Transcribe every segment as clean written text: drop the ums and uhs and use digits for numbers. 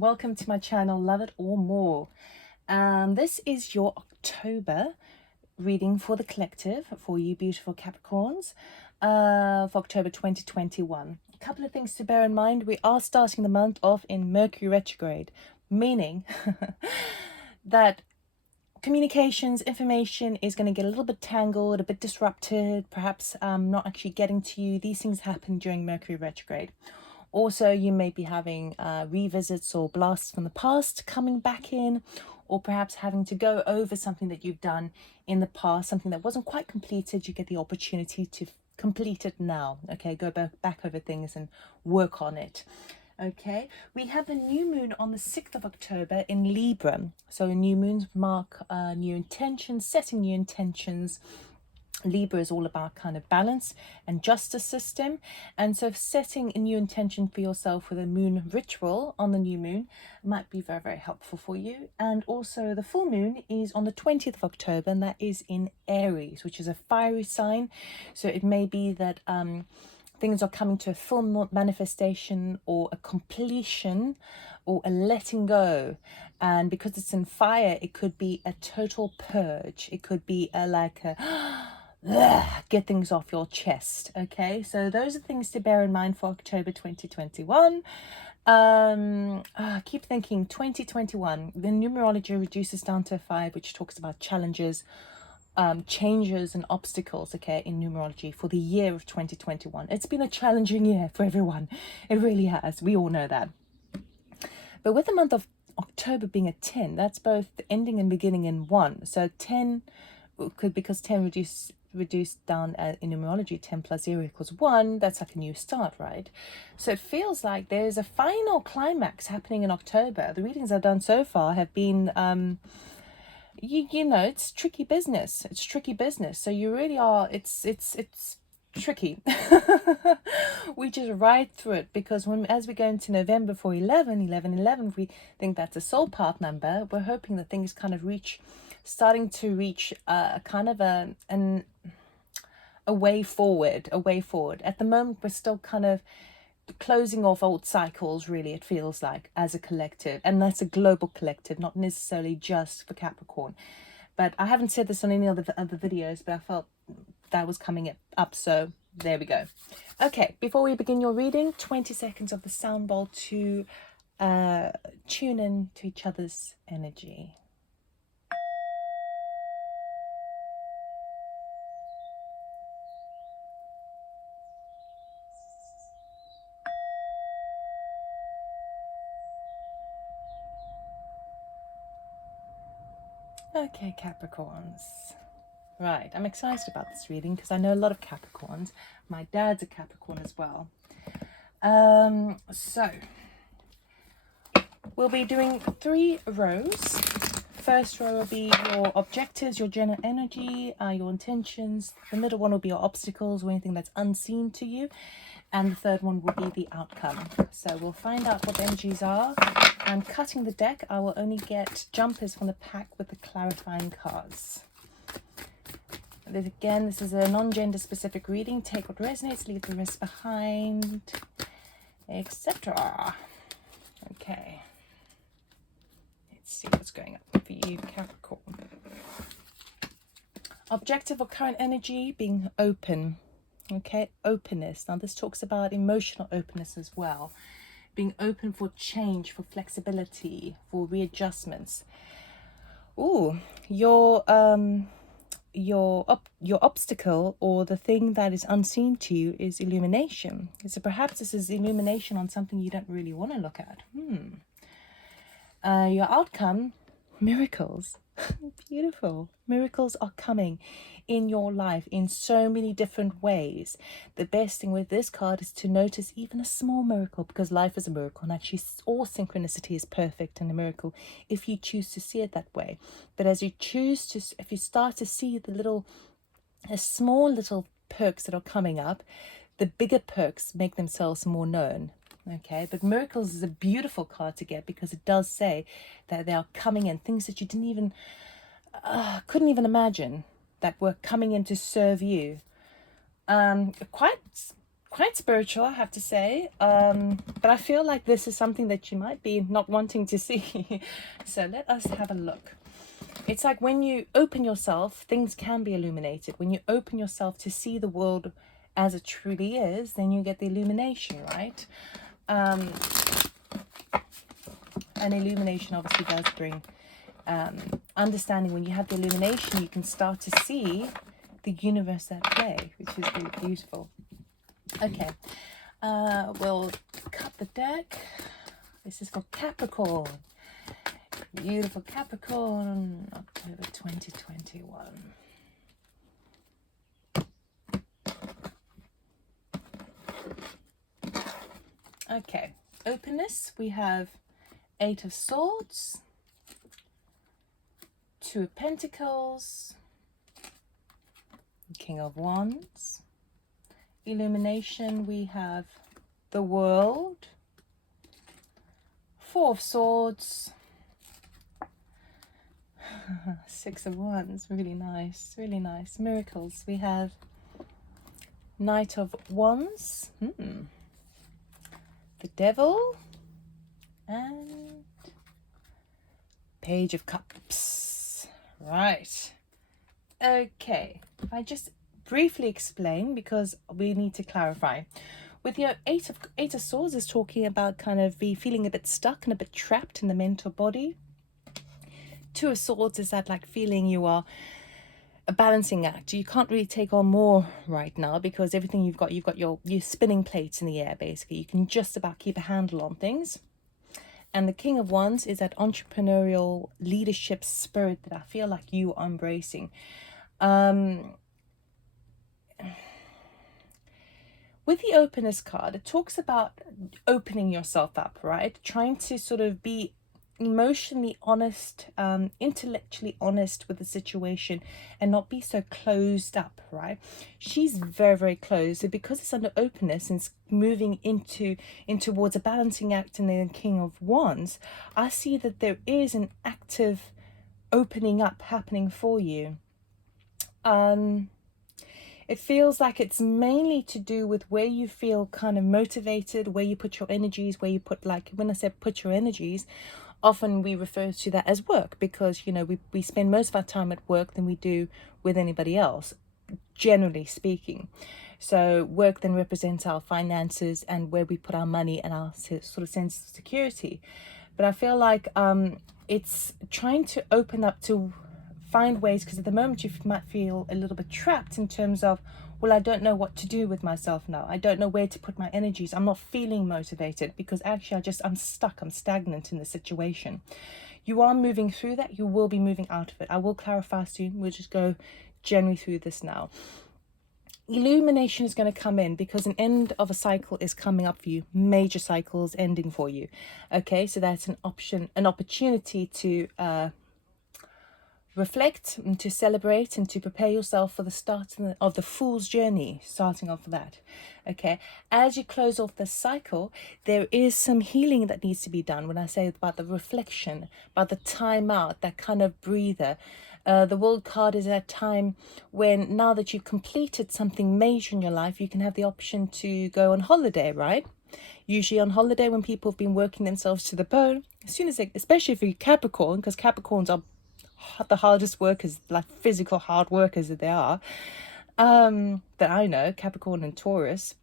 and welcome to my channel, Love It or More. This is your October reading for the collective, for you beautiful Capricorns, for October 2021. A couple of things to bear in mind. We are starting the month off in Mercury retrograde, meaning that communications, information is going to get a little bit tangled, a bit disrupted, perhaps not actually getting to you. These things happen during Mercury retrograde. Also, you may be having revisits or blasts from the past coming back in, or perhaps having to go over something that you've done in the past, something that wasn't quite completed. You get the opportunity to complete it now. Okay, go back over things and work on it. Okay, we have the new moon on the 6th of October in Libra. So new moons mark new intentions, setting new intentions. Libra is all about kind of balance and justice system, and so setting a new intention for yourself with a moon ritual on the new moon might be very, very helpful for you. And also the full moon is on the 20th of October, and that is in Aries, which is a fiery sign. So it may be that things are coming to a full manifestation or a completion or a letting go. And because it's in fire, it could be a total purge. It could be like a get things off your chest. Okay, so those are things to bear in mind for October 2021. Keep thinking 2021, the numerology reduces down to a 5, which talks about challenges, changes and obstacles, okay, in numerology for the year of 2021. It's been a challenging year for everyone. It really has. We all know that. But with the month of October being a 10, that's both the ending and beginning in one. So 10 could, because 10 reduced down in numerology, 10 plus 0 equals 1. That's like a new start, right? So it feels like there's a final climax happening in October. The readings I've done so far have been you know, it's tricky business. It's tricky business. So you really are, it's tricky. We just ride through it, because as we go into November for 11, we think that's a soul path number. We're hoping that things kind of starting to reach kind of a way forward. At the moment, we're still kind of closing off old cycles, really, it feels like, as a collective. And that's a global collective, not necessarily just for Capricorn. But I haven't said this on any other videos, but I felt that was coming up, so there we go. Okay, before we begin your reading, 20 seconds of the sound bowl to tune in to each other's energy. Okay, Capricorns. Right, I'm excited about this reading because I know a lot of Capricorns. My dad's a Capricorn as well. So we'll be doing 3 rows. First row will be your objectives, your general energy, your intentions. The middle one will be your obstacles or anything that's unseen to you. And the third one will be the outcome. So we'll find out what the energies are. I'm cutting the deck. I will only get jumpers from the pack with the clarifying cards. Again, this is a non-gender specific reading. Take what resonates, leave the rest behind, etc. Okay. Let's see what's going on for you, Capricorn. Objective or current energy, being open. Okay, openness. Now this talks about emotional openness as well. Being open for change, for flexibility, for readjustments. Ooh, your obstacle, or the thing that is unseen to you, is illumination. So perhaps this is illumination on something you don't really want to look at. Your outcome, miracles. Beautiful. Miracles are coming in your life in so many different ways. The best thing with this card is to notice even a small miracle, because life is a miracle, and actually all synchronicity is perfect and a miracle if you choose to see it that way. But as you choose to, if you start to see the small little perks that are coming up, the bigger perks make themselves more known. Okay, but miracles is a beautiful card to get, because it does say that they are coming in, things that you couldn't even imagine that were coming in to serve you. Quite quite spiritual, I have to say, but I feel like this is something that you might be not wanting to see. So let us have a look. It's like when you open yourself, things can be illuminated. When you open yourself to see the world as it truly is, then you get the illumination, right? An illumination obviously does bring understanding. When you have the illumination, you can start to see the universe at play, which is really beautiful. Okay, we'll cut the deck. This is for Capricorn. Beautiful Capricorn, October 2021. Okay, openness, we have 8 of Swords, 2 of Pentacles, King of Wands. Illumination, we have the World, 4 of Swords, 6 of Wands. Really nice, really nice. Miracles, we have Knight of Wands, the Devil, and Page of Cups. Right, okay, if I just briefly explain, because we need to clarify. With your eight of Swords is talking about kind of feeling a bit stuck and a bit trapped in the mental body. 2 of Swords is that like feeling you are a balancing act. You can't really take on more right now because everything you've got your spinning plates in the air, basically. You can just about keep a handle on things. And the King of Wands is that entrepreneurial leadership spirit that I feel like you are embracing. With the openness card, it talks about opening yourself up, right? Trying to sort of be emotionally honest, intellectually honest with the situation and not be so closed up, right? She's very, very closed. So because it's under openness and it's moving in towards a balancing act in the King of Wands, I see that there is an active opening up happening for you. It feels like it's mainly to do with where you feel kind of motivated, where you put your energies, where you put, like, when I say put your energies, often we refer to that as work because, you know, we spend most of our time at work than we do with anybody else, generally speaking. So work then represents our finances and where we put our money and our sort of sense of security. But I feel like it's trying to open up to find ways, because at the moment you might feel a little bit trapped in terms of, well, I don't know what to do with myself now. I don't know where to put my energies. I'm not feeling motivated because actually I'm stuck. I'm stagnant in the situation. You are moving through that. You will be moving out of it. I will clarify soon. We'll just go generally through this now. Illumination is going to come in because an end of a cycle is coming up for you. Major cycles ending for you. Okay, so that's an opportunity to reflect and to celebrate and to prepare yourself for the start of the Fool's Journey, starting off that. Okay, as you close off this cycle, there is some healing that needs to be done. When I say about the reflection, about the time out, that kind of breather. The World card is at a time when, now that you've completed something major in your life, you can have the option to go on holiday, right? Usually on holiday, when people have been working themselves to the bone, as soon as they, especially if you're Capricorn, because Capricorns are the hardest workers, like physical hard workers that they are, that I know, Capricorn and Taurus,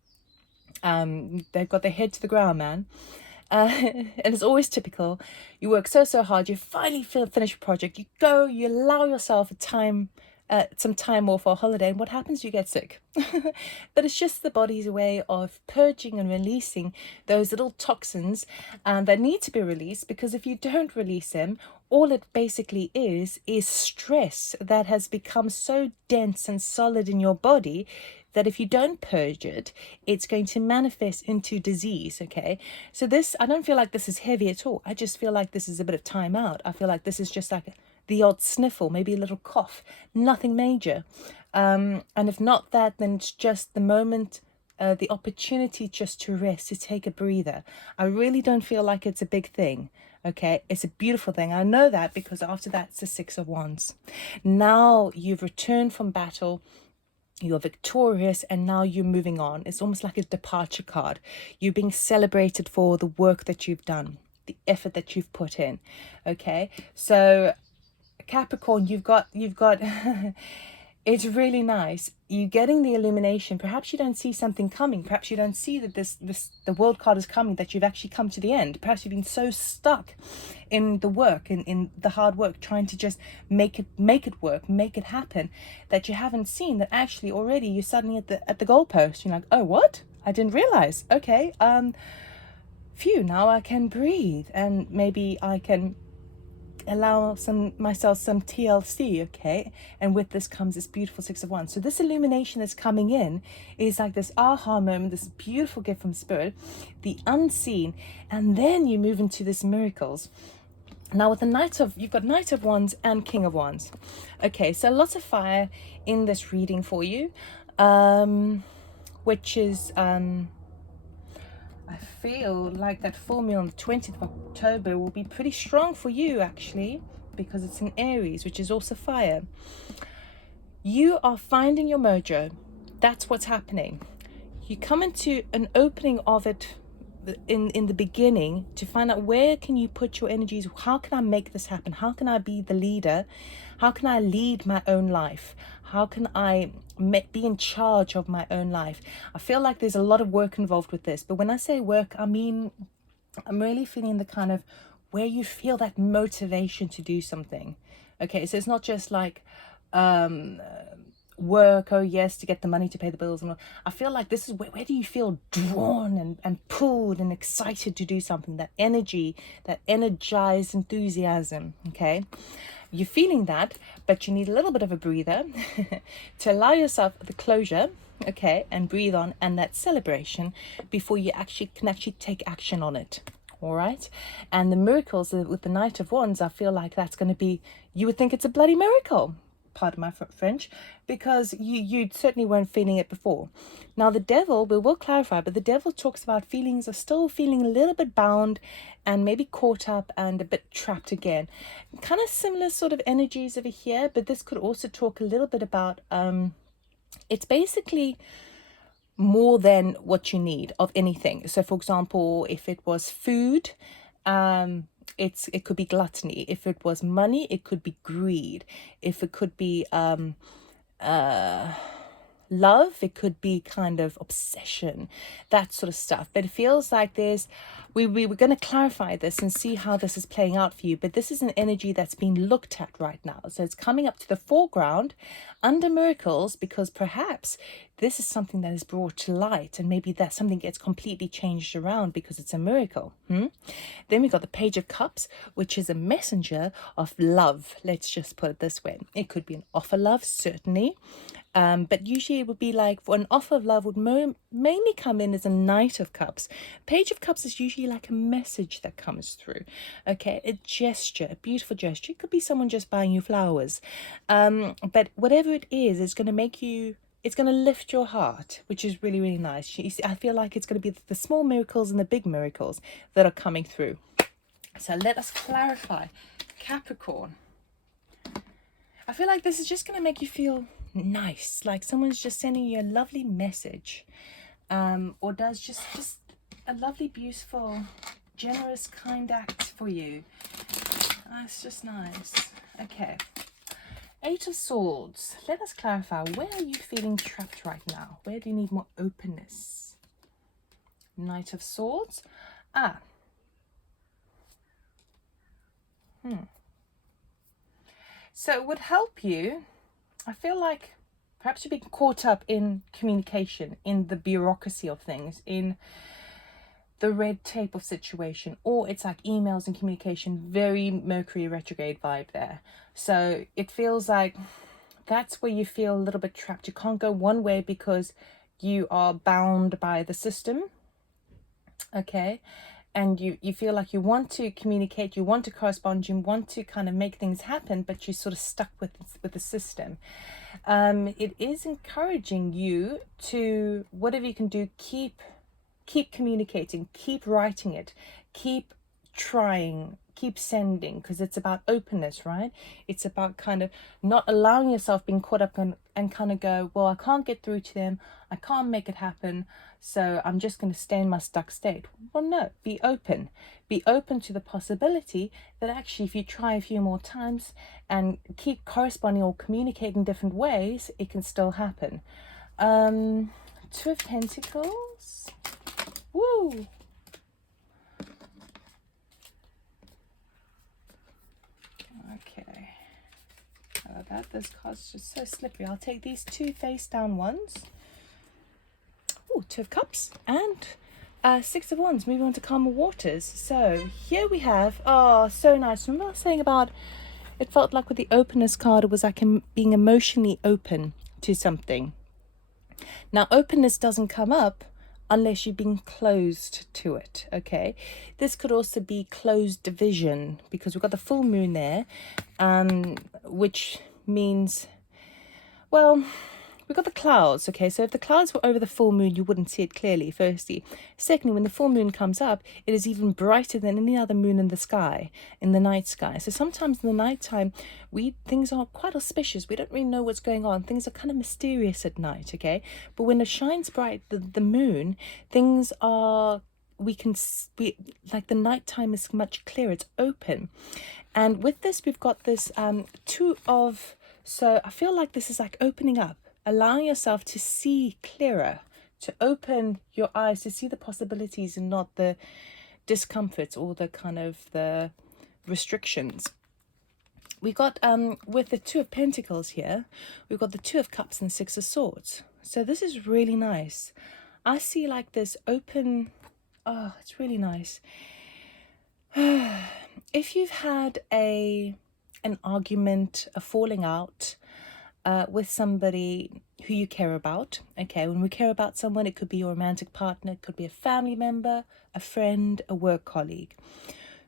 they've got their head to the ground, man. And it's always typical. You work so hard, you finally finish a project, you go, you allow yourself some time off or holiday, and what happens? You get sick. But it's just the body's way of purging and releasing those little toxins that need to be released, because if you don't release them, all it basically is stress that has become so dense and solid in your body that if you don't purge it, it's going to manifest into disease. Okay, so this, I don't feel like this is heavy at all. I just feel like this is a bit of time out. I feel like this is just like the odd sniffle, maybe a little cough, nothing major. And if not that, then it's just the moment, the opportunity just to rest, to take a breather. I really don't feel like it's a big thing. Okay, it's a beautiful thing. I know that because after that, it's the 6 of Wands. Now you've returned from battle. You're victorious, and now you're moving on. It's almost like a departure card. You're being celebrated for the work that you've done, the effort that you've put in. Okay, so Capricorn, you've got it's really nice. You're getting the illumination. Perhaps you don't see something coming. Perhaps you don't see that the world card is coming, that you've actually come to the end. Perhaps you've been so stuck in the work, in the hard work, trying to just make it work, make it happen, that you haven't seen that actually already you're suddenly at the goalpost. You're like, oh, what? I didn't realize. Okay, phew, now I can breathe, and maybe I can allow myself some TLC. Okay, and with this comes this beautiful Six of Wands. So this illumination that's coming in is like this aha moment, this beautiful gift from spirit, the unseen, and then you move into this miracles. Now with the you've got Knight of Wands and King of Wands. Okay, so lots of fire in this reading for you, which is I feel like that full moon on the 20th of October will be pretty strong for you, actually, because it's in Aries, which is also fire. You are finding your mojo. That's what's happening. You come into an opening of it in the beginning to find out where can you put your energies. How can I make this happen? How can I be the leader? How can I lead my own life? How can I be in charge of my own life? I feel like there's a lot of work involved with this, but when I say work, I mean I'm really feeling the kind of where you feel that motivation to do something. Okay, so it's not just like work, oh yes, to get the money to pay the bills and all. I feel like this is where do you feel drawn and pulled and excited to do something, that energy, that energized enthusiasm. Okay, you're feeling that, but you need a little bit of a breather to allow yourself the closure, okay, and breathe on, and that celebration before you can actually take action on it. All right, and the miracles with the Knight of Wands, I feel like that's going to be, you would think it's a bloody miracle, pardon my French, because you certainly weren't feeling it before. Now the devil, we will clarify, but the devil talks about feelings are still feeling a little bit bound and maybe caught up and a bit trapped again. Kind of similar sort of energies over here, but this could also talk a little bit about it's basically more than what you need of anything. So for example, if it was food, it could be gluttony. If it was money, it could be greed. If it could be love, it could be kind of obsession, that sort of stuff. But it feels like we're going to clarify this and see how this is playing out for you, but this is an energy that's being looked at right now. So it's coming up to the foreground under miracles, because perhaps this is something that is brought to light, and maybe that something gets completely changed around because it's a miracle. Then we got the Page of Cups, which is a messenger of love. Let's just put it this way. It could be an offer love, certainly. But usually it would be like, for an offer of love would mainly come in as a Knight of Cups. Page of Cups is usually like a message that comes through. Okay, a gesture, a beautiful gesture. It could be someone just buying you flowers. But whatever it is, it's going to make you, it's going to lift your heart, which is really, really nice. You see, I feel like it's going to be the small miracles and the big miracles that are coming through. So let us clarify. Capricorn, I feel like this is just going to make you feel nice, like someone's just sending you a lovely message, or does just a lovely, beautiful, generous, kind act for you. It's just nice. Okay, Eight of Swords. Let us clarify. Where are you feeling trapped right now? Where do you need more openness? Knight of Swords. So it would help you, I feel like perhaps you're being caught up in communication, in the bureaucracy of things, in the red tape of situation, or it's like emails and communication, very Mercury retrograde vibe there. So it feels like that's where you feel a little bit trapped. You can't go one way because you are bound by the system. Okay. And you feel like you want to communicate, you want to correspond, you want to kind of make things happen, but you're sort of stuck with the system. It is encouraging you to, whatever you can do, keep communicating, keep writing it, keep trying keep sending, because it's about openness, right? It's about kind of not allowing yourself being caught up and kind of go, well, I can't get through to them, I can't make it happen, so I'm just going to stay in my stuck state. Well, no, be open to the possibility that actually if you try a few more times and keep corresponding or communicating different ways, it can still happen. Two of Pentacles. Woo! Okay. How about that? This card's just so slippery. I'll take these two face down ones. Oh, Two of Cups and Six of Wands. Moving on to calmer waters. So here we have, oh, so nice. Remember I was saying about, it felt like with the openness card, it was like being emotionally open to something. Now, openness doesn't come up unless you're being closed to it, okay? This could also be closed division, because we've got the full moon there, which means, well, we've got the clouds, okay? So if the clouds were over the full moon, you wouldn't see it clearly, firstly. Secondly, when the full moon comes up, it is even brighter than any other moon in the sky, in the night sky. So sometimes in the nighttime, things are quite auspicious. We don't really know what's going on. Things are kind of mysterious at night, okay? But when it shines bright, the moon, things are, like the nighttime is much clearer. It's open. And with this, we've got this so I feel like this is like opening up, allowing yourself to see clearer, to open your eyes, to see the possibilities and not the discomforts or the kind of the restrictions. We got, with the Two of Pentacles here, we've got the Two of Cups and Six of Swords. So this is really nice. I see like this open, oh, it's really nice. If you've had an argument, a falling out, with somebody who you care about, okay? When we care about someone, it could be your romantic partner, it could be a family member, a friend, a work colleague.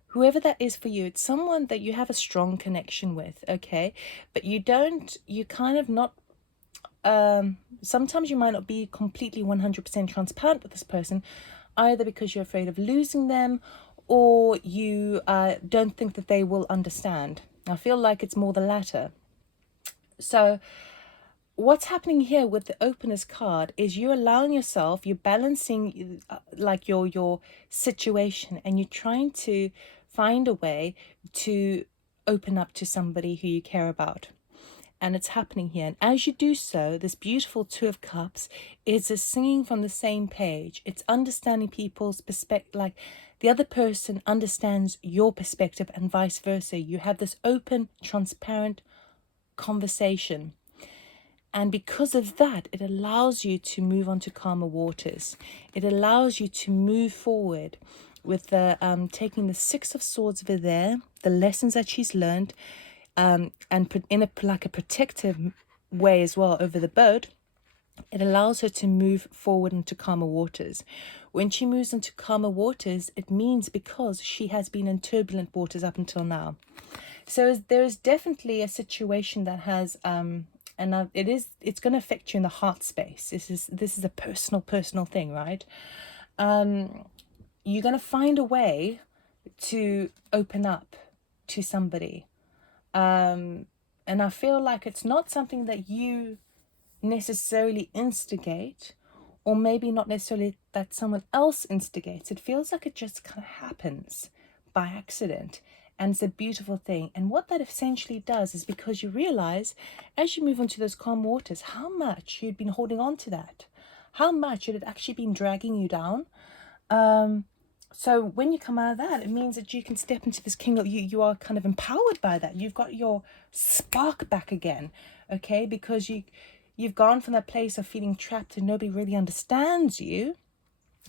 Whoever that is for you, it's someone that you have a strong connection with, okay? But you kind of not, sometimes you might not be completely 100% transparent with this person, either because you're afraid of losing them or you don't think that they will understand. I feel like it's more the latter. So what's happening here with the openness card is you're allowing yourself, you're balancing like your situation, and you're trying to find a way to open up to somebody who you care about. And it's happening here. And as you do so, this beautiful Two of Cups is a singing from the same page. It's understanding people's perspective, like the other person understands your perspective and vice versa. You have this open, transparent conversation, and because of that, it allows you to move on to calmer waters. It allows you to move forward with the taking the Six of Swords over there, the lessons that she's learned, and in a protective way as well over the boat. It allows her to move forward into calmer waters. When she moves into calmer waters, it means because she has been in turbulent waters up until now. So there is definitely a situation that has, it's going to affect you in the heart space. This is a personal thing, right? You're going to find a way to open up to somebody. And I feel like it's not something that you necessarily instigate, or maybe not necessarily that someone else instigates. It feels like it just kind of happens by accident. And it's a beautiful thing. And what that essentially does is, because you realize as you move into those calm waters, how much you'd been holding on to that, how much it had actually been dragging you down. So when you come out of that, it means that you can step into this kingdom. You are kind of empowered by that. You've got your spark back again, okay? Because you've gone from that place of feeling trapped and nobody really understands you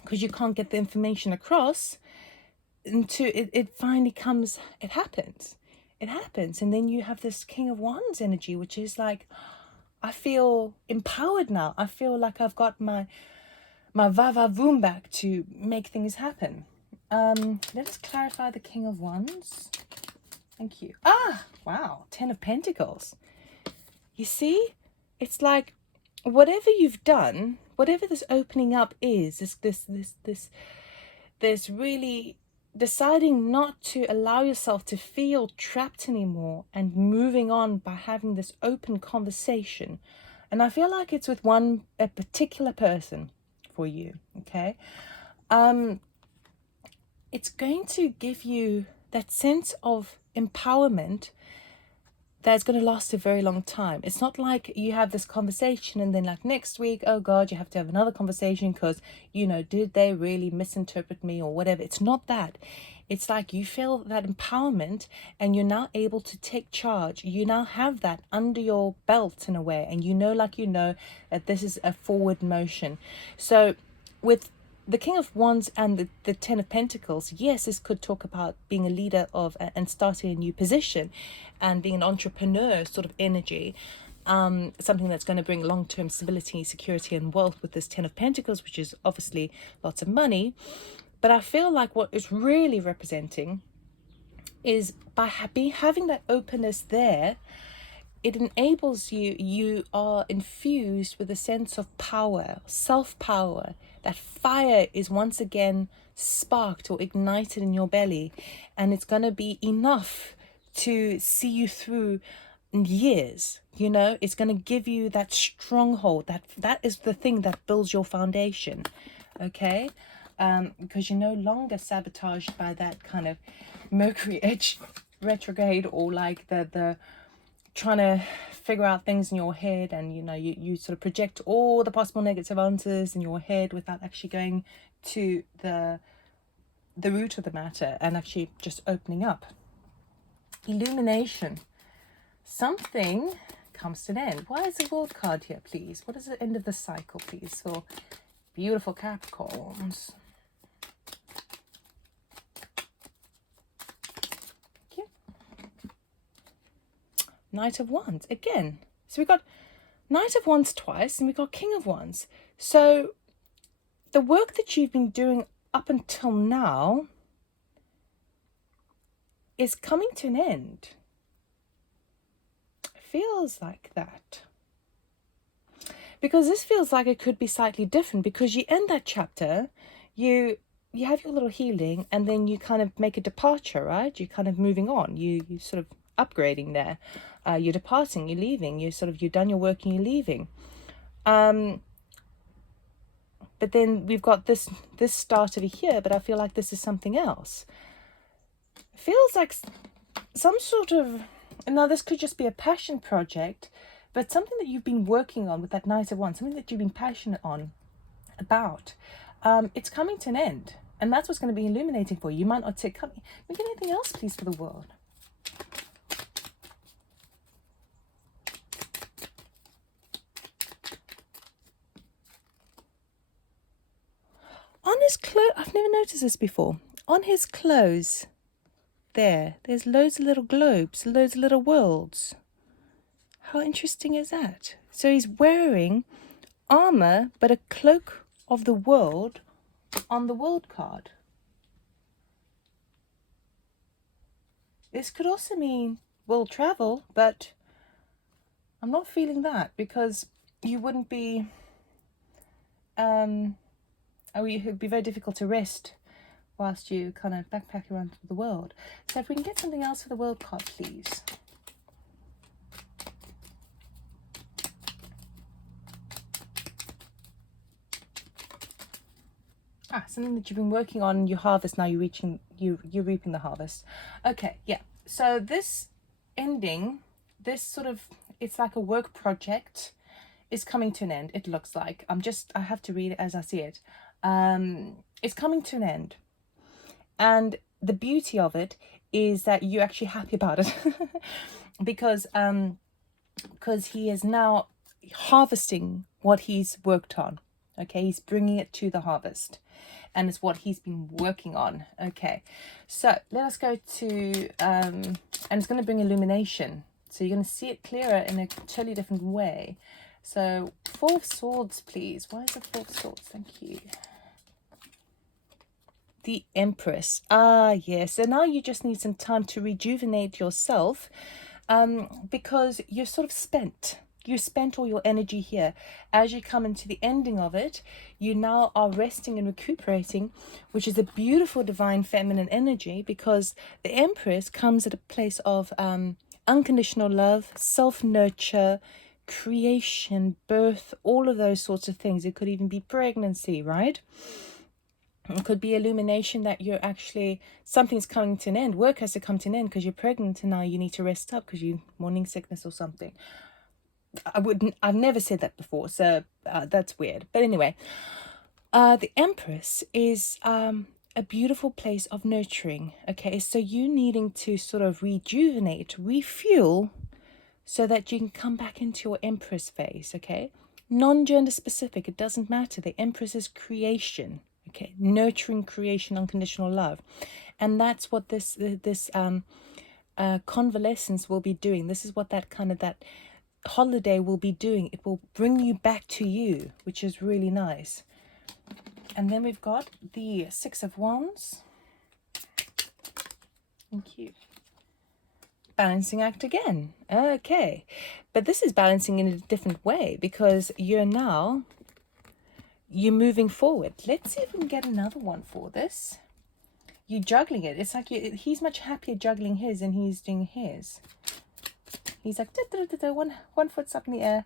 because you can't get the information across, into it finally comes, it happens, and then you have this King of Wands energy, which is like, I feel empowered now. I feel like I've got my va-va-voom back to make things happen. Let's clarify the King of Wands. Thank you. Wow, 10 of Pentacles. You see, it's like whatever you've done, whatever this opening up is, this really deciding not to allow yourself to feel trapped anymore and moving on by having this open conversation. And I feel like it's with a particular person for you, okay? It's going to give you that sense of empowerment that's going to last a very long time. It's not like you have this conversation and then like next week, oh God, you have to have another conversation because, you know, did they really misinterpret me or whatever? It's not that. It's like you feel that empowerment and you're now able to take charge. You now have that under your belt in a way, and you know that this is a forward motion. So with the King of Wands and the Ten of Pentacles, yes, this could talk about being a leader of and starting a new position and being an entrepreneur sort of energy. Something that's going to bring long-term stability, security, and wealth with this Ten of Pentacles, which is obviously lots of money. But I feel like what it's really representing is by having that openness there, it enables you are infused with a sense of power, self-power. That fire is once again sparked or ignited in your belly, and it's going to be enough to see you through years. You know, it's going to give you that stronghold. That is the thing that builds your foundation, okay? Because you're no longer sabotaged by that kind of Mercury edge retrograde, or like the trying to figure out things in your head, and you know you sort of project all the possible negative answers in your head without actually going to the root of the matter and actually just opening up. Illumination. Something comes to an end. Why is the World card here, please? What is the end of the cycle, please, for beautiful Capricorns? Knight of Wands again. So we got Knight of Wands twice, and we got King of Wands. So the work that you've been doing up until now is coming to an end. Feels like that. Because this feels like it could be slightly different, because you end that chapter, you have your little healing, and then you kind of make a departure, right? You're kind of moving on. You sort of upgrading there. You're departing, you're leaving, you've done your work and you're leaving. But then we've got this start over here, but I feel like this is something else. Feels like some sort of, now this could just be a passion project, but something that you've been working on with that Knight of Wands, something that you've been passionate about. It's coming to an end, and that's what's going to be illuminating for you. You might not take, can we get anything else, please, for the World? On his clothes, I've never noticed this before. On his clothes, there's loads of little globes, loads of little worlds. How interesting is that? So he's wearing armor, but a cloak of the world on the World card. This could also mean world travel, but I'm not feeling that, because you wouldn't be, it would be very difficult to rest whilst you kind of backpack around the world. So if we can get something else for the World card, please. Something that you've been working on, your harvest, now you're reaping the harvest. Okay, yeah. So this ending, this sort of, it's like a work project is coming to an end, it looks like. I have to read it as I see it. It's coming to an end. And the beauty of it is that you're actually happy about it. because he is now harvesting what he's worked on. Okay, he's bringing it to the harvest, and it's what he's been working on. Okay, so let us go to, and it's going to bring illumination. So you're going to see it clearer in a totally different way. So Four of Swords, please. Why is the Four of Swords? Thank you. The Empress. Yes. So now you just need some time to rejuvenate yourself, because you're sort of spent. you spent all your energy here. As you come into the ending of it, you now are resting and recuperating, which is a beautiful divine feminine energy, because the Empress comes at a place of unconditional love, self-nurture, creation, birth, all of those sorts of things. It could even be pregnancy, right? It could be illumination that you're actually, something's coming to an end. Work has to come to an end because you're pregnant and now you need to rest up because you morning sickness or something. I've never said that before, so that's weird. But anyway, the Empress is a beautiful place of nurturing. Okay, so you needing to sort of rejuvenate, refuel, so that you can come back into your Empress phase. Okay, non-gender specific, it doesn't matter. The Empress is creation. Okay, nurturing, creation, unconditional love, and that's what this convalescence will be doing. This is what that holiday will be doing. It will bring you back to you, which is really nice. And then we've got the Six of Wands. Thank you. Balancing act again. Okay, but this is balancing in a different way, because you're moving forward. Let's see if we can get another one for this. You're juggling it. It's like he's much happier juggling his than he's doing his. He's like, one foot's up in the air.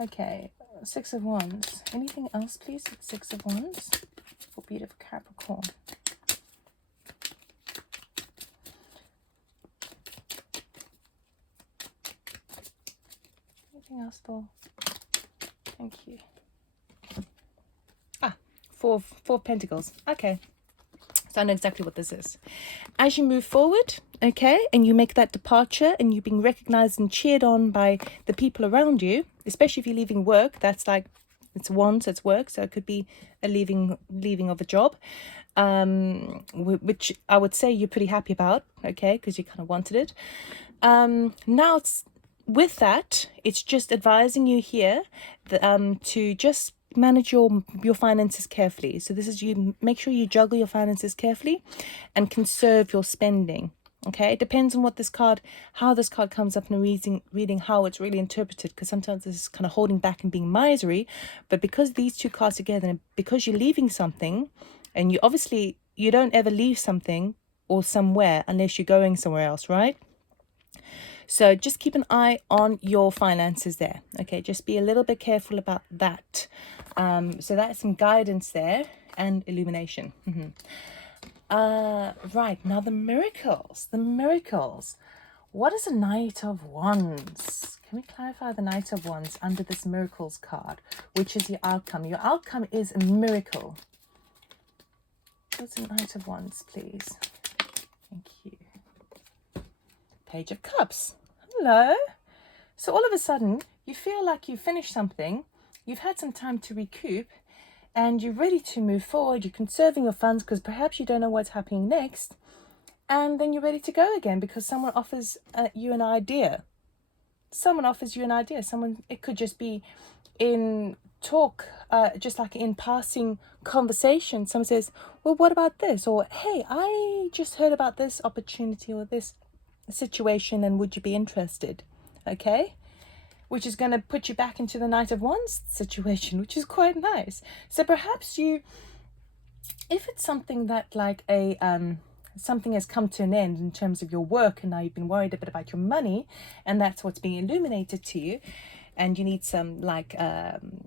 Okay, Six of Wands. Anything else, please? Six of Wands for beautiful Capricorn. Anything else, Thor? Thank you. Four of Pentacles. Okay, so I know exactly what this is. As you move forward, okay, and you make that departure and you're being recognized and cheered on by the people around you, especially if you're leaving work, that's like, it's wands, it's work, so it could be a leaving of a job, which I would say you're pretty happy about, okay, because you kind of wanted it. Now it's with that, it's just advising you here to just manage your finances carefully. So this is, you make sure you juggle your finances carefully and conserve your spending. Okay, it depends on what this card, how this card comes up in a reading, how it's really interpreted, because sometimes this is kind of holding back and being miserly. But because these two cards together, and because you're leaving something, and you obviously, you don't ever leave something or somewhere unless you're going somewhere else, right? So just keep an eye on your finances there. Okay, just be a little bit careful about that. So that's some guidance there and illumination. Right, now the miracles. What is a Knight of Wands? Can we clarify the Knight of Wands under this miracles card, which is your outcome? Your outcome is a miracle. What's a Knight of Wands, please? Thank you. Page of Cups. Hello. So all of a sudden, you feel like you've finished something, you've had some time to recoup, and you're ready to move forward. You're conserving your funds because perhaps you don't know what's happening next, and then you're ready to go again because someone offers you an idea. It could just be in talk, just like in passing conversation. Someone says, well, what about this? Or, hey, I just heard about this opportunity or this situation, and would you be interested? Okay, which is going to put you back into the Knight of Wands situation, which is quite nice. So perhaps if it's something that like something has come to an end in terms of your work, and now you've been worried a bit about your money, and that's what's being illuminated to you, and you need some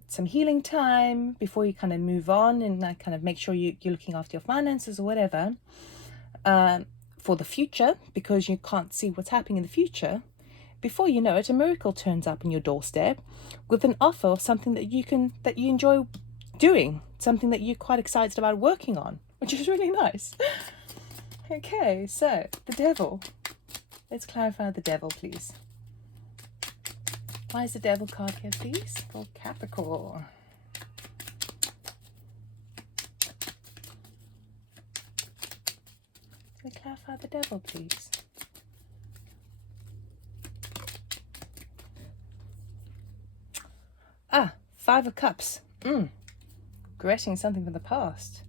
some healing time before you kind of move on and like kind of make sure you're looking after your finances or whatever, for the future, because you can't see what's happening in the future. Before you know it, a miracle turns up on your doorstep with an offer of something that you enjoy doing, something that you're quite excited about working on, which is really nice. Okay, so the Devil. Let's clarify the Devil, please. Why is the Devil card here, please, for Capricorn? Can we clarify the Devil, please? Five of Cups. Regretting something from the past.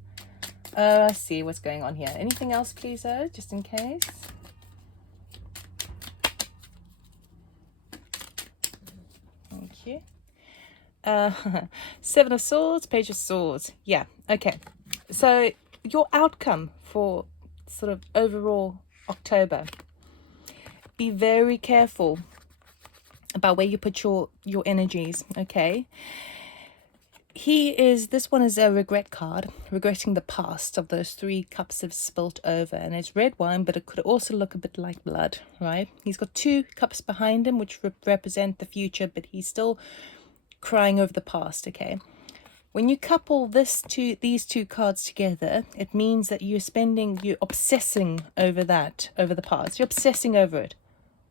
I see what's going on here. Anything else, please, just in case? Thank Seven of Swords, Page of Swords. Yeah, okay. So your outcome for sort of overall October. Be very careful about where you put your energies, okay? This one is a regret card, regretting the past of those 3 cups have spilt over, and it's red wine, but it could also look a bit like blood, right? He's got 2 cups behind him, which represent the future, but he's still crying over the past, okay? When you couple these 2 cards together, it means that you're obsessing over the past. You're obsessing over it.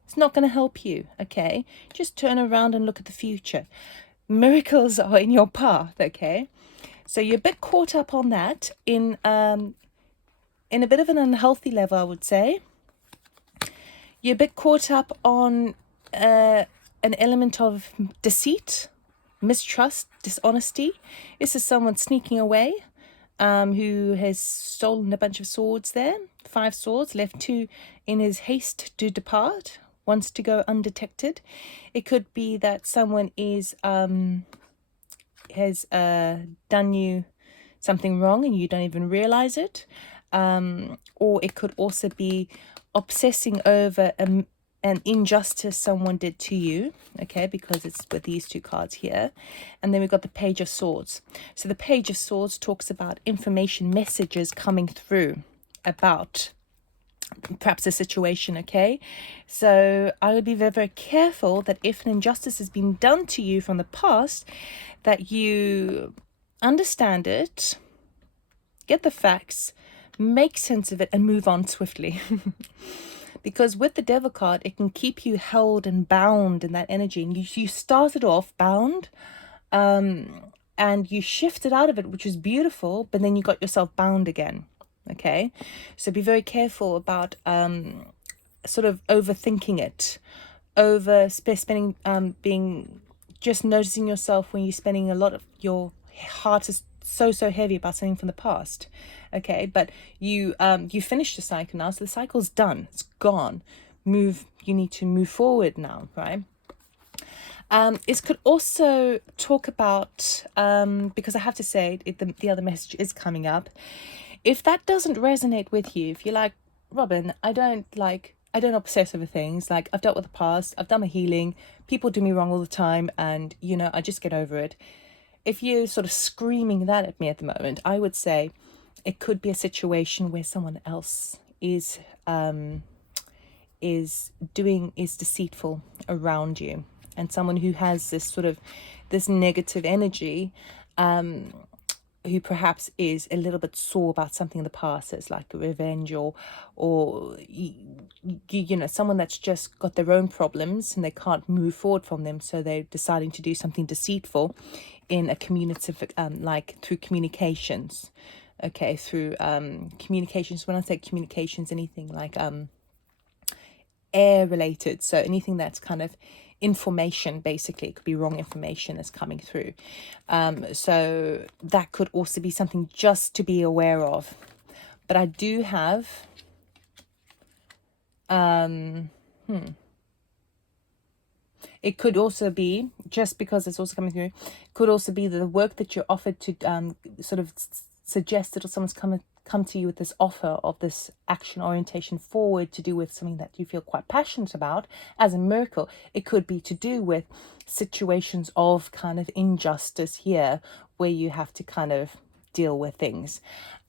It's not going to help you, okay? Just turn around and look at the future. Miracles are in your path, okay? So you're a bit caught up on that in a bit of an unhealthy level, I would say. You're a bit caught up on an element of deceit, mistrust, dishonesty. This is someone sneaking away, who has stolen a bunch of swords there. 5 swords, left 2 in his haste to depart, wants to go undetected. It could be that someone has done you something wrong and you don't even realize it. Or it could also be obsessing over an injustice someone did to you, okay, because it's with these 2 cards here. And then we've got the Page of Swords. So the Page of Swords talks about information, messages coming through about perhaps a situation, okay? So I would be very, very careful that if an injustice has been done to you from the past, that you understand it, get the facts, make sense of it, and move on swiftly. Because with the Devil card, it can keep you held and bound in that energy. And you started off bound, and you shifted out of it, which was beautiful, but then you got yourself bound again. Okay, so be very careful about sort of overthinking it, spending, being just noticing yourself when you're spending a lot of your heart is so heavy about something from the past. Okay, but you finished the cycle now, so the cycle's done, it's gone. You need to move forward now, right? It could also talk about, because I have to say, the other message is coming up. If that doesn't resonate with you, if you're like, Robyn, I don't obsess over things. Like, I've dealt with the past, I've done my healing, people do me wrong all the time, and, I just get over it. If you're sort of screaming that at me at the moment, I would say it could be a situation where someone else is deceitful around you, and someone who has this negative energy, who perhaps is a little bit sore about something in the past. It's like a revenge, or someone that's just got their own problems and they can't move forward from them, so they're deciding to do something deceitful in a communicative, like through communications. Okay, through communications. When I say communications, anything like air related, so anything that's kind of information, basically. It could be wrong information that's coming through. So that could also be something just to be aware of. But I do have it could also be, just because it's also coming through, could also be the work that you're offered to sort of suggested, or someone's come to you with this offer of this action orientation forward to do with something that you feel quite passionate about as a miracle. It could be to do with situations of kind of injustice here, where you have to kind of deal with things.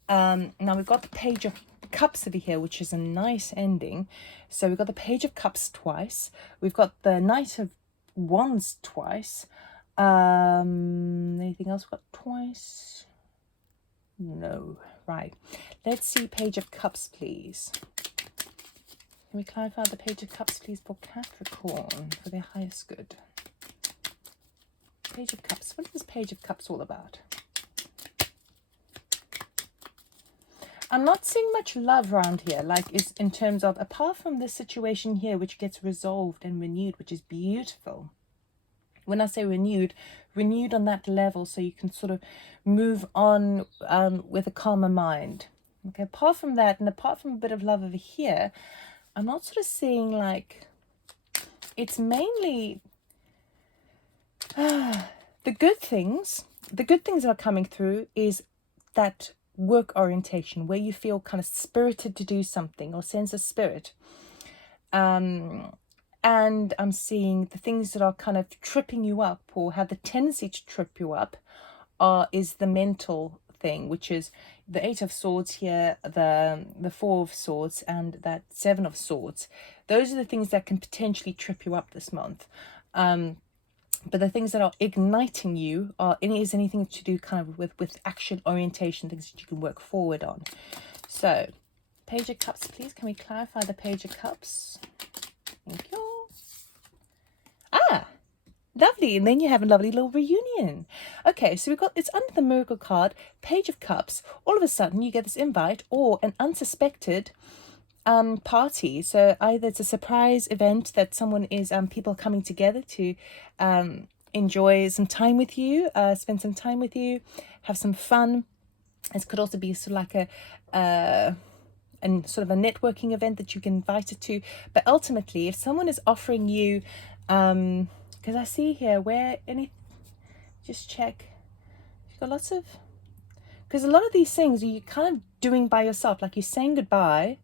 Now we've got the Page of Cups over here, which is a nice ending. So we've got the Page of Cups twice. We've got the Knight of Wands twice. Anything else we've got twice? No. Right. Let's see Page of Cups, please. Can we clarify the Page of Cups, please, for Capricorn, for their highest good? Page of Cups. What is this Page of Cups all about? I'm not seeing much love around here, like is in terms of, apart from this situation here, which gets resolved and renewed, which is beautiful. When I say renewed on that level, so you can sort of move on with a calmer mind. Okay, apart from that, and apart from a bit of love over here, I'm not sort of seeing, like, it's mainly the The good things that are coming through is that work orientation where you feel kind of spirited to do something or sense of spirit. And I'm seeing the things that are kind of tripping you up or have the tendency to trip you up is the mental thing, which is the Eight of Swords here, the Four of Swords, and that Seven of Swords. Those are the things that can potentially trip you up this month. But the things that are igniting you is anything to do kind of with action orientation, things that you can work forward on. So, Page of Cups, please. Can we clarify the Page of Cups? Thank you. Ah, lovely. And then you have a lovely little reunion. Okay, so we've got, it's under the Miracle card, Page of Cups. All of a sudden you get this invite or an unsuspected party. So either it's a surprise event that someone is people coming together to enjoy some time with you, spend some time with you, have some fun. This could also be sort of like a sort of a networking event that you can invite it to. But ultimately, if someone is offering you because I see here where just check, you've got lots of, because a lot of these things you're kind of doing by yourself, like you're saying goodbye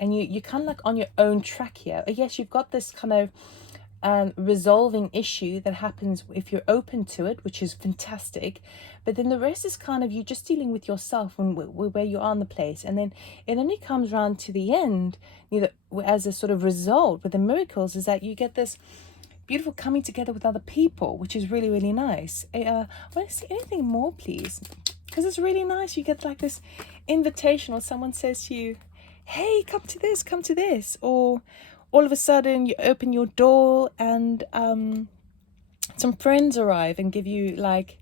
and you're kind of like on your own track here. Yes, you've got this kind of resolving issue that happens if you're open to it, which is fantastic. But then the rest is kind of you just dealing with yourself and where you are in the place. And then it only comes around to the end, as a sort of result with the miracles, is that you get this beautiful coming together with other people, which is really, really nice. I want to see anything more, please, because it's really nice. You get like this invitation, or someone says to you, hey, come to this, or all of a sudden you open your door and some friends arrive and give you like,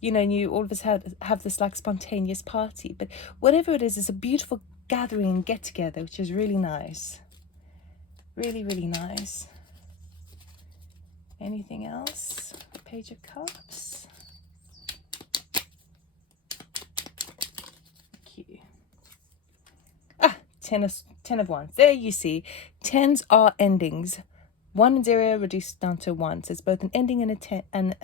and you all of a sudden have this like spontaneous party. But whatever it is, it's a beautiful gathering, get together, which is really nice. Really, really nice. Anything else? Page of Cups. Thank you. Ten of Wands. There you see. Tens are endings. 1 and 0 reduced down to 1. So it's both an ending and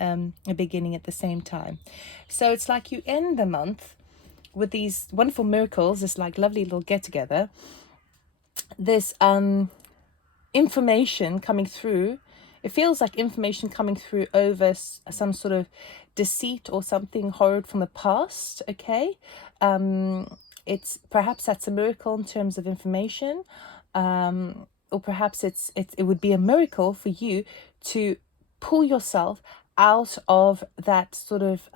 a beginning at the same time. So it's like you end the month with these wonderful miracles, this like lovely little get together. This information coming through. It feels like information coming through over some sort of deceit or something horrid from the past. Okay. It's perhaps that's a miracle in terms of information, or perhaps it would be a miracle for you to pull yourself out of that sort of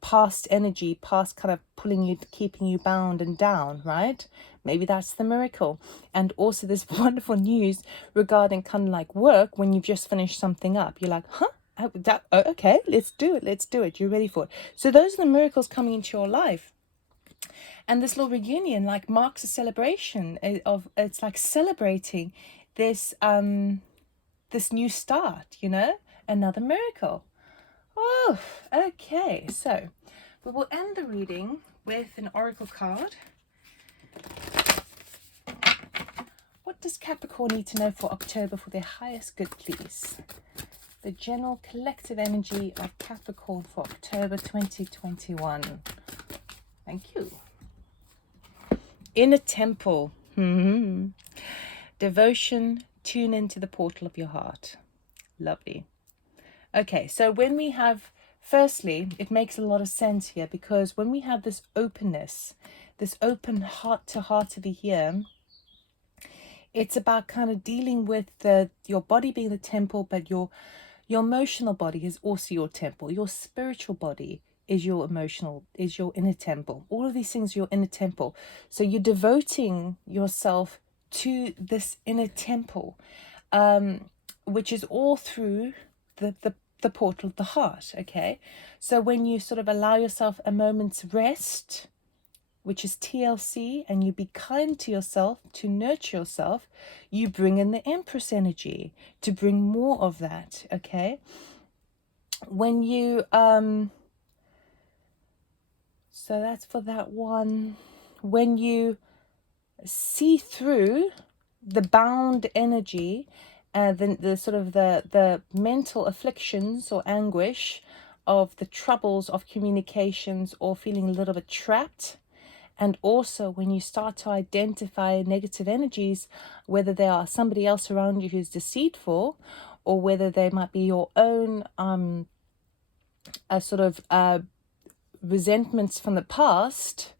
past energy, past kind of pulling you, keeping you bound and down, right? Maybe that's the miracle. And also this wonderful news regarding kind of like work when you've just finished something up. You're like, okay, let's do it. You're ready for it. So those are the miracles coming into your life. And this little reunion like marks a celebration of, it's like celebrating this this new start, another miracle. Oh, okay. So we will end the reading with an oracle card. What does Capricorn need to know for October for their highest good, please? The general collective energy of Capricorn for October 2021. Thank you. Inner temple. Devotion. Tune into the portal of your heart. Lovely. Okay, so when we have, firstly, it makes a lot of sense here, because when we have this openness, this open heart to heart over here, it's about kind of dealing with your body being the temple, but your emotional body is also your temple. Your spiritual body is your inner temple. All of these things are your inner temple. So you're devoting yourself to this inner temple, which is all through the portal of the heart. Okay, so when you sort of allow yourself a moment's rest, which is TLC, and you be kind to yourself, to nurture yourself, you bring in the Empress energy to bring more of that. Okay, when you so that's for that one. When you see through the bound energy the sort of the mental afflictions or anguish of the troubles of communications or feeling a little bit trapped. And also when you start to identify negative energies, whether they are somebody else around you who's deceitful, or whether they might be your own resentments from the past,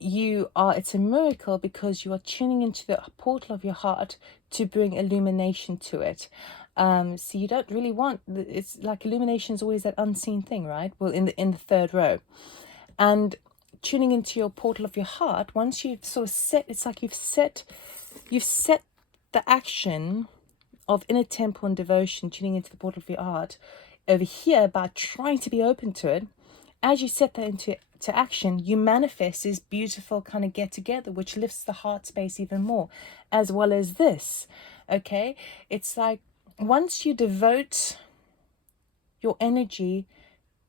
it's a miracle because you are tuning into the portal of your heart to bring illumination to it. So you don't really want, it's like illumination is always that unseen thing, right? Well, in the third row. And tuning into your portal of your heart, once you've sort of set, it's like you've set the action of inner temple and devotion, tuning into the portal of your heart over here by trying to be open to it. As you set that into action, you manifest this beautiful kind of get together, which lifts the heart space even more, as well as this. Okay, it's like once you devote your energy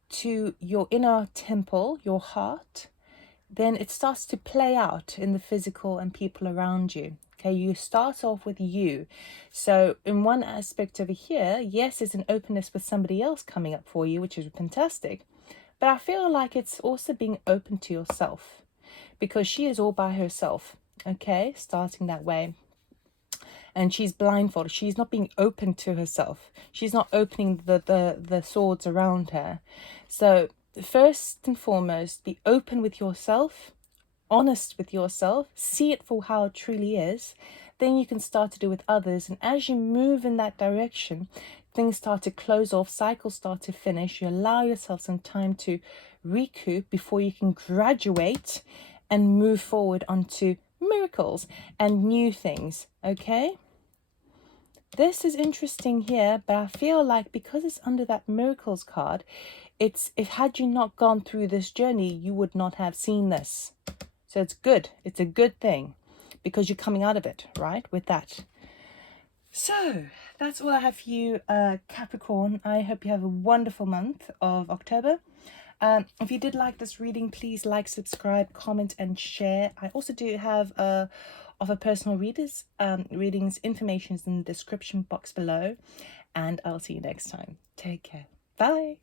to your inner temple, your heart, then it starts to play out in the physical and people around you. Okay, you start off with you. So in one aspect over here, yes, there's an openness with somebody else coming up for you, which is fantastic. But I feel like it's also being open to yourself, because she is all by herself, okay, starting that way. And she's blindfolded. She's not being open to herself. She's not opening the swords around her. So first and foremost, be open with yourself, honest with yourself, see it for how it truly is. Then you can start to do with others. And as you move in that direction, things start to close off, cycles start to finish. You allow yourself some time to recoup before you can graduate and move forward onto miracles and new things. Okay, this is interesting here, but I feel like because it's under that miracles card, if had you not gone through this journey, you would not have seen this. So it's good. It's a good thing because you're coming out of it, right, with that. So that's all I have for you, Capricorn. I hope you have a wonderful month of October. If you did like this reading, please like, subscribe, comment, and share. I also do have offer personal readings. Information is in the description box below. And I'll see you next time. Take care. Bye.